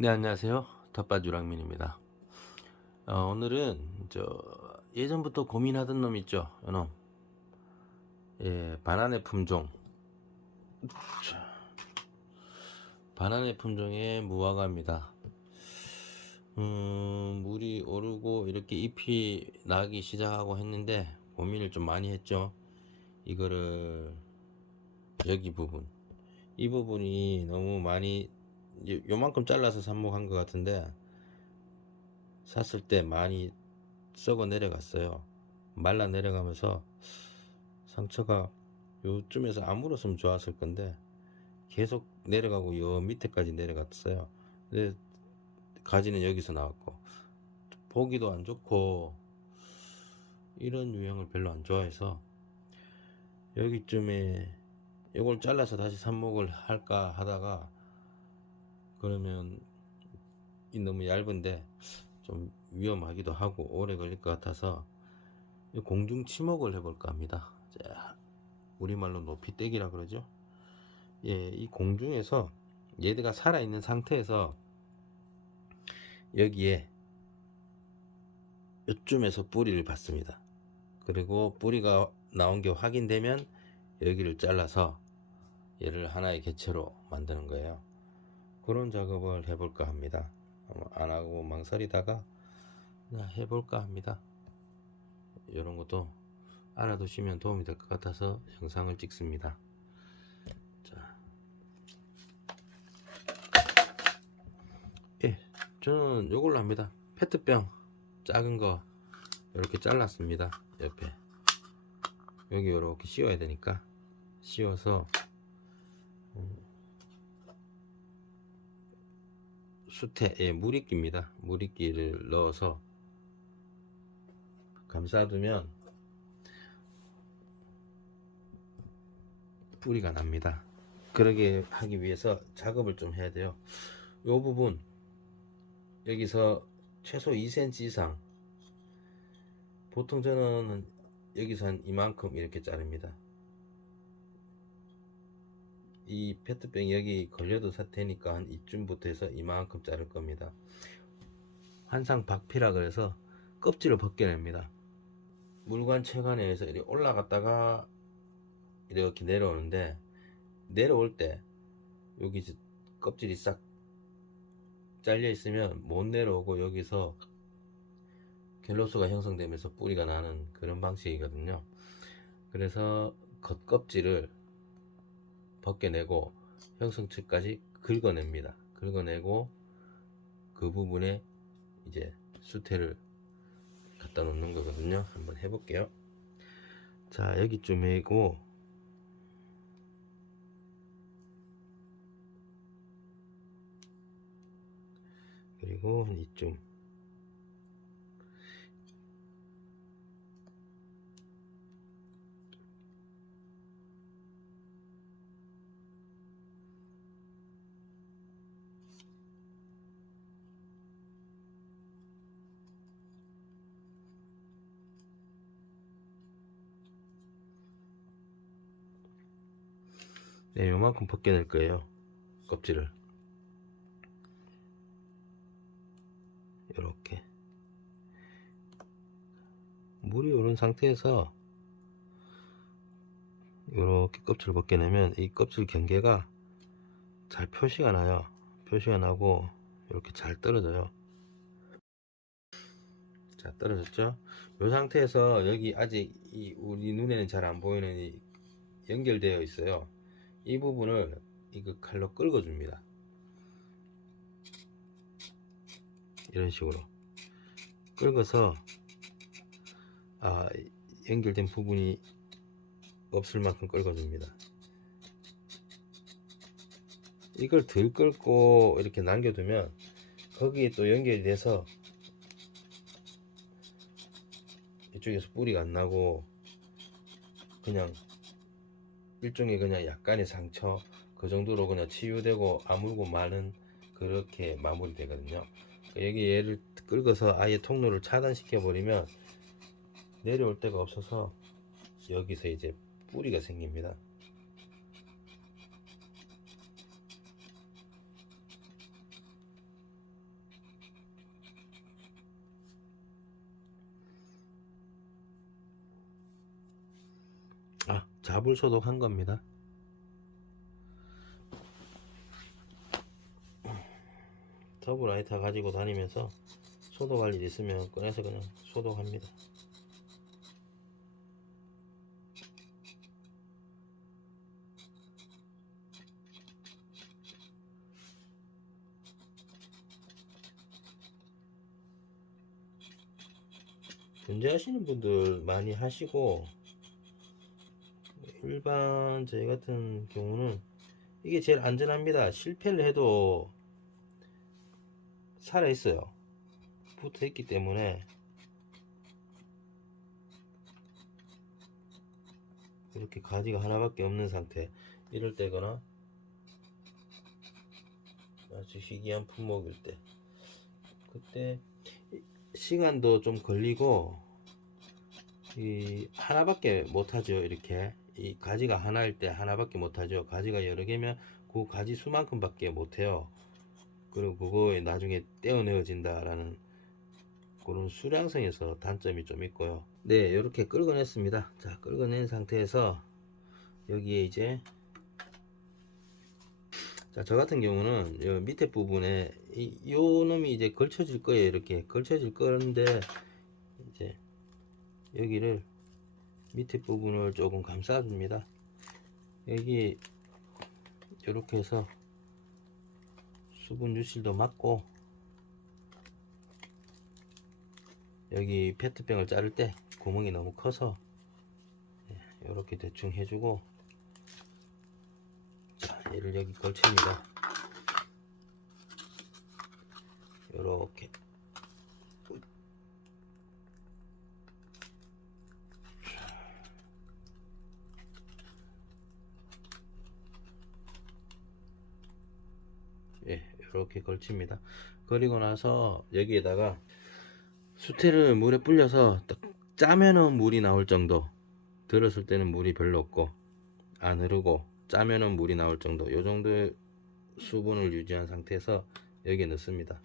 네, 안녕하세요. 텃밭유랑민입니다. 오늘은 예전부터 고민하던 놈 있죠, 요놈. 예, 바나나 품종. 자, 바나나 품종의 무화과입니다. 물이 오르고 이렇게 잎이 나기 시작하고 했는데 고민을 좀 많이 했죠. 이거를 여기 부분, 이 부분이 너무 많이 요만큼 잘라서 삽목한 것 같은데 샀을 때 많이 썩어 내려갔어요. 말라 내려가면서 상처가 요쯤에서 안 물었으면 좋았을 건데 계속 내려가고 요 밑에까지 내려갔어요. 근데 가지는 여기서 나왔고 보기도 안 좋고 이런 유형을 별로 안 좋아해서 여기쯤에 이걸 잘라서 다시 삽목을 할까 하다가 그러면 너무 얇은데 좀 위험하기도 하고 오래 걸릴 것 같아서 공중 치목을 해볼까 합니다. 자, 우리말로 높이떼기라 그러죠. 예, 이 공중에서 얘가 살아있는 상태에서 여기에 요쯤에서 뿌리를 받습니다. 그리고 뿌리가 나온 게 확인되면 여기를 잘라서 얘를 하나의 개체로 만드는 거예요. 그런 작업을 해볼까 합니다. 안 하고 망설이다가 그냥 해볼까 합니다. 이런 것도 알아두시면 도움이 될 것 같아서 영상을 찍습니다. 자, 예, 저는 요걸로 합니다. 페트병 작은 거 이렇게 잘랐습니다. 옆에 여기 이렇게 씌워야 되니까 씌워서 수태, 예, 물이끼입니다. 물이끼를 넣어서 감싸두면 뿌리가 납니다. 그러게 하기 위해서 작업을 좀 해야 돼요. 요 부분 여기서 최소 2cm 이상, 보통 저는 여기서 한 이만큼 이렇게 자릅니다. 이 페트병 여기 걸려도 되니까 한 이쯤부터 해서 이만큼 자를 겁니다. 환상 박피라 그래서 껍질을 벗겨냅니다. 물관 체관에서 이렇게 올라갔다가 이렇게 내려오는데 내려올 때 여기 껍질이 싹 잘려 있으면 못 내려오고 여기서 갤로스가 형성되면서 뿌리가 나는 그런 방식이거든요. 그래서 겉껍질을 벗겨내고 형성체까지 긁어냅니다. 긁어내고 그 부분에 이제 수태를 갖다 놓는 거거든요. 한번 해볼게요. 자, 여기쯤이고 그리고 한 이쯤, 네, 요만큼 벗겨낼 거예요. 껍질을 이렇게 물이 오른 상태에서 이렇게 껍질을 벗겨내면 이 껍질 경계가 잘 표시가 나요. 표시가 나고 이렇게 잘 떨어져요. 자, 떨어졌죠? 이 상태에서 여기 아직 우리 눈에는 잘 안 보이는 이 연결되어 있어요. 이 부분을 이거 칼로 긁어 줍니다. 이런 식으로 긁어서 연결된 부분이 없을 만큼 긁어 줍니다. 이걸 덜 긁고 이렇게 남겨두면 거기에 또 연결이 돼서 이쪽에서 뿌리가 안 나고 그냥 일종의 그냥 약간의 상처 그 정도로 그냥 치유되고 아물고 마는 그렇게 마무리 되거든요. 여기 얘를 긁어서 아예 통로를 차단시켜 버리면 내려올 데가 없어서 여기서 이제 뿌리가 생깁니다. 잡을 소독한 겁니다. 터보 라이터 가지고 다니면서 소독할 일 있으면 꺼내서 그냥 소독합니다. 분재하시는 분들 많이 하시고, 일반 저희 같은 경우는 이게 제일 안전합니다. 실패를 해도 살아있어요. 붙어있기 때문에. 이렇게 가지가 하나밖에 없는 상태, 이럴 때거나 아주 희귀한 품목일 때, 그때 시간도 좀 걸리고 이 하나밖에 못하죠. 이렇게 이 가지가 하나일 때 하나밖에 못하죠. 가지가 여러 개면 그 가지 수만큼밖에 못해요. 그리고 그거에 나중에 떼어내어진다라는 그런 수량성에서 단점이 좀 있고요. 네, 이렇게 긁어냈습니다. 자, 긁어낸 상태에서 여기에 이제, 자, 저 같은 경우는 요 밑에 부분에 요 놈이 이제 걸쳐질 거예요. 이렇게 걸쳐질 거는데 이제 여기를 밑에 부분을 조금 감싸줍니다. 여기 이렇게 해서 수분 유실도 막고, 여기 페트병을 자를 때 구멍이 너무 커서 이렇게 대충 해주고, 자, 얘를 여기 걸칩니다. 요렇게. 예, 이렇게 걸칩니다. 그리고 나서 여기에다가 수태를 물에 불려서 짜면은 물이 나올 정도, 들었을 때는 물이 별로 없고 안 흐르고 짜면은 물이 나올 정도, 요 정도의 수분을 유지한 상태에서 여기에 넣습니다.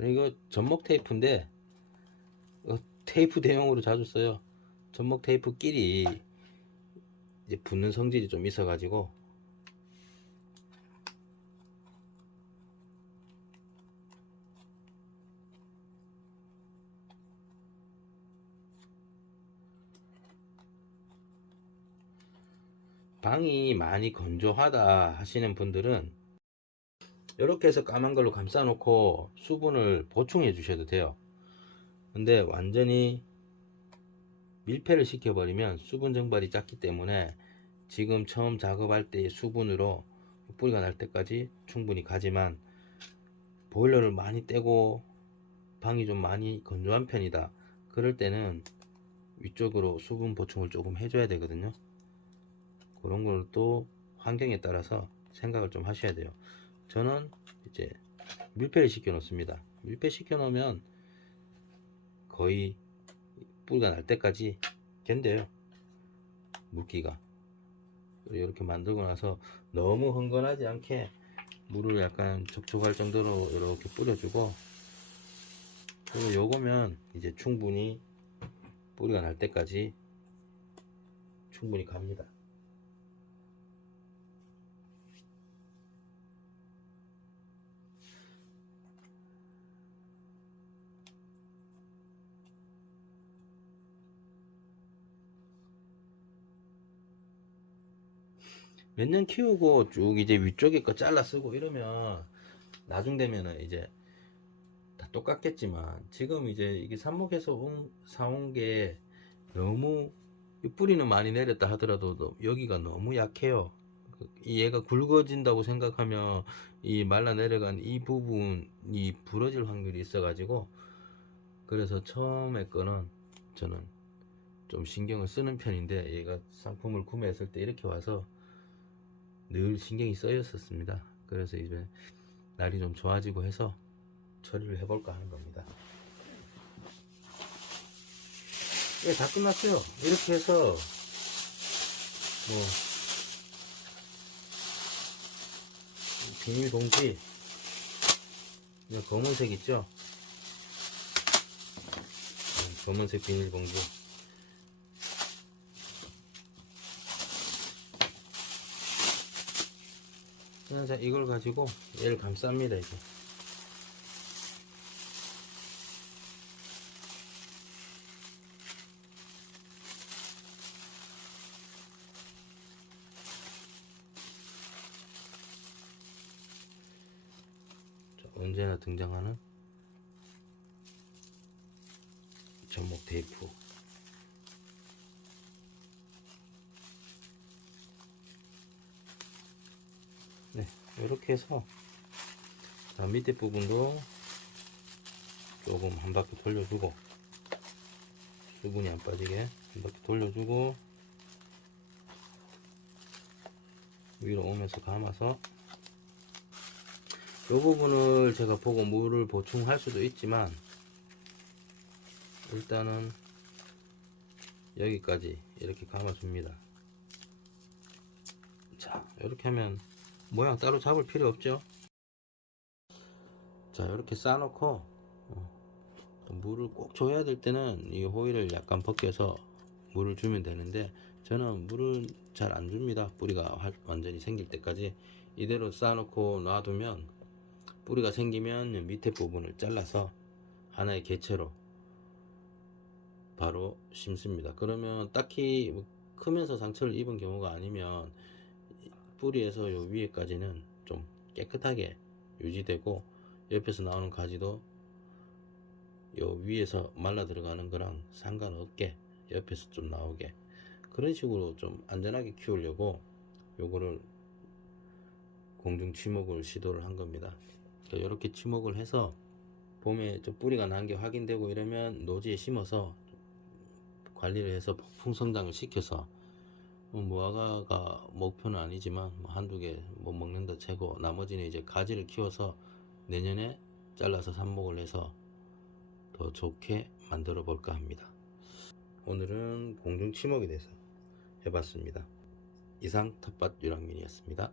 저는 이거 전목 테이프인데 테이프 대용으로 자주 써요. 전목 테이프끼리 이제 붙는 성질이 좀 있어 가지고, 방이 많이 건조하다 하시는 분들은 이렇게 해서 까만 걸로 감싸 놓고 수분을 보충해 주셔도 돼요. 근데 완전히 밀폐를 시켜 버리면 수분 증발이 작기 때문에 지금 처음 작업할 때의 수분으로 뿌리가 날 때까지 충분히 가지만, 보일러를 많이 떼고 방이 좀 많이 건조한 편이다, 그럴 때는 위쪽으로 수분 보충을 조금 해줘야 되거든요. 그런 걸 또 환경에 따라서 생각을 좀 하셔야 돼요. 저는 이제 밀폐를 시켜 놓습니다. 밀폐 시켜 놓으면 거의 뿌리가 날 때까지 견뎌요, 물기가. 이렇게 만들고 나서 너무 흥건하지 않게 물을 약간 접촉할 정도로 이렇게 뿌려주고, 그리고 요거면 이제 충분히 뿌리가 날 때까지 충분히 갑니다. 몇 년 키우고 쭉 이제 위쪽에 거 잘라 쓰고 이러면 나중 되면은 이제 다 똑같겠지만, 지금 이제 이게 삽목에서 사온 게 너무, 뿌리는 많이 내렸다 하더라도 여기가 너무 약해요. 얘가 굵어진다고 생각하면 이 말라 내려간 이 부분이 부러질 확률이 있어 가지고, 그래서 처음에 거는 저는 좀 신경을 쓰는 편인데, 얘가 상품을 구매했을 때 이렇게 와서 늘 신경이 쓰였었습니다. 그래서 이제 날이 좀 좋아지고 해서 처리를 해볼까 하는 겁니다. 예, 다 끝났어요. 이렇게 해서 뭐 비닐봉지, 검은색 있죠? 검은색 비닐봉지, 자, 이걸 가지고 얘를 감쌉니다. 이제 언제나 등장하는 접목 테이프. 네, 이렇게 해서 밑에 부분도 조금 한 바퀴 돌려주고, 수분이 안 빠지게 한 바퀴 돌려주고, 위로 오면서 감아서, 이 부분을 제가 보고 물을 보충할 수도 있지만 일단은 여기까지 이렇게 감아줍니다. 자, 이렇게 하면 모양 따로 잡을 필요 없죠. 자, 이렇게 싸놓고 물을 꼭 줘야 될 때는 이 호일을 약간 벗겨서 물을 주면 되는데, 저는 물을 잘 안 줍니다. 뿌리가 완전히 생길 때까지 이대로 싸놓고 놔두면, 뿌리가 생기면 밑에 부분을 잘라서 하나의 개체로 바로 심습니다. 그러면 딱히 크면서 상처를 입은 경우가 아니면 뿌리에서 요 위에까지는 좀 깨끗하게 유지되고, 옆에서 나오는 가지도 요 위에서 말라 들어가는 거랑 상관없게 옆에서 좀 나오게, 그런 식으로 좀 안전하게 키우려고 요거를 공중 치목을 시도를 한 겁니다. 이렇게 치목을 해서 봄에 좀 뿌리가 난 게 확인되고 이러면 노지에 심어서 관리를 해서 폭풍 성장을 시켜서, 무화과가 목표는 아니지만 한두 개 못 먹는다 치고 나머지는 이제 가지를 키워서 내년에 잘라서 삽목을 해서 더 좋게 만들어 볼까 합니다. 오늘은 공중 치목에 대해서 해봤습니다. 이상 텃밭 유랑민이었습니다.